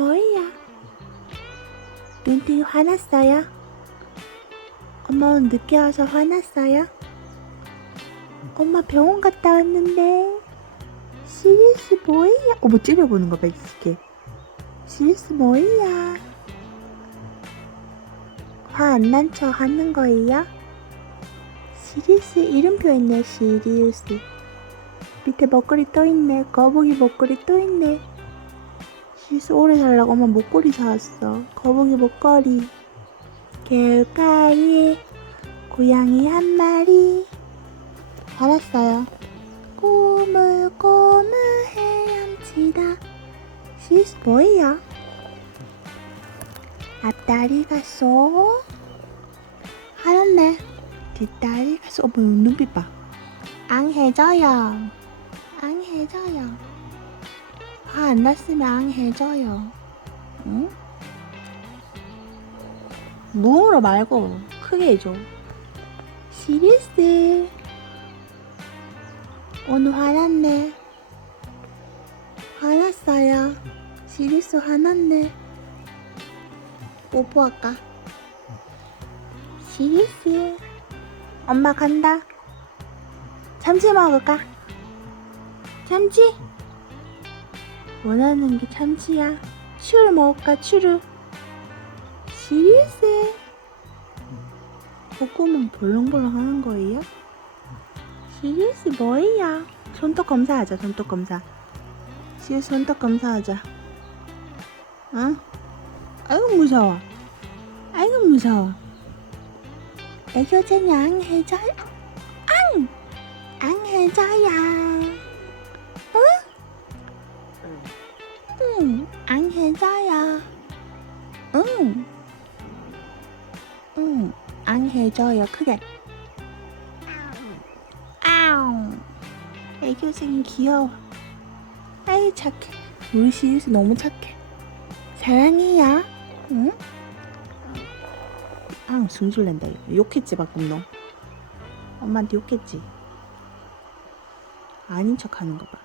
뭐야? 눈탱이 화났어요? 엄마 오늘 늦게 와서 화났어요? 엄마 병원 갔다 왔는데 시리스 뭐야? 어머 찌려보는 거봐 이게 시리스 뭐야? 화안 난 척 하는 거예요? 시리스 이름표 있네 시리우스 밑에 먹거리 또 있네 거북이 먹거리 또 있네 시리스 오래 살라고 엄마 목걸이 사왔어. 거북이 목걸이. 개울가에 고양이 한 마리. 알았어요. 꼬물꼬물 헤엄치다. 시리스 뭐예요? 앞다리가 쏙 하였네. 뒷다리가 쏙 어머 눈빛 봐. 앙해져요. 앙해져요 화 안 났으면 앙해져요 응? 무음으로 말고 크게 해줘 시리스 오늘 화났네 화났어요 시리스 화났네 뽀뽀할까? 시리스 엄마 간다 참치 먹을까? 참치? 원하는 게 참치야. 추를 먹을까 추를 시리스 콧구멍 벌렁벌렁 하는 거예요? 시리스 뭐예요? 손톱 검사하자 손톱 검사. 시리스 손톱 검사하자. 응? 아이고 무서워. 아이고 무서워. 애교쟁이 앙해줘요. 앙! 앙 해줘요 앙해줘요. 응. 응, 앙해줘요 크게. 아우 애교쟁이 귀여워. 아이 착해. 우리 시리스 너무 착해. 사랑해요. 응? 아 숨줄 낸다. 이거 욕했지 방금 너. 엄마한테 욕했지. 아닌 척 하는 거 봐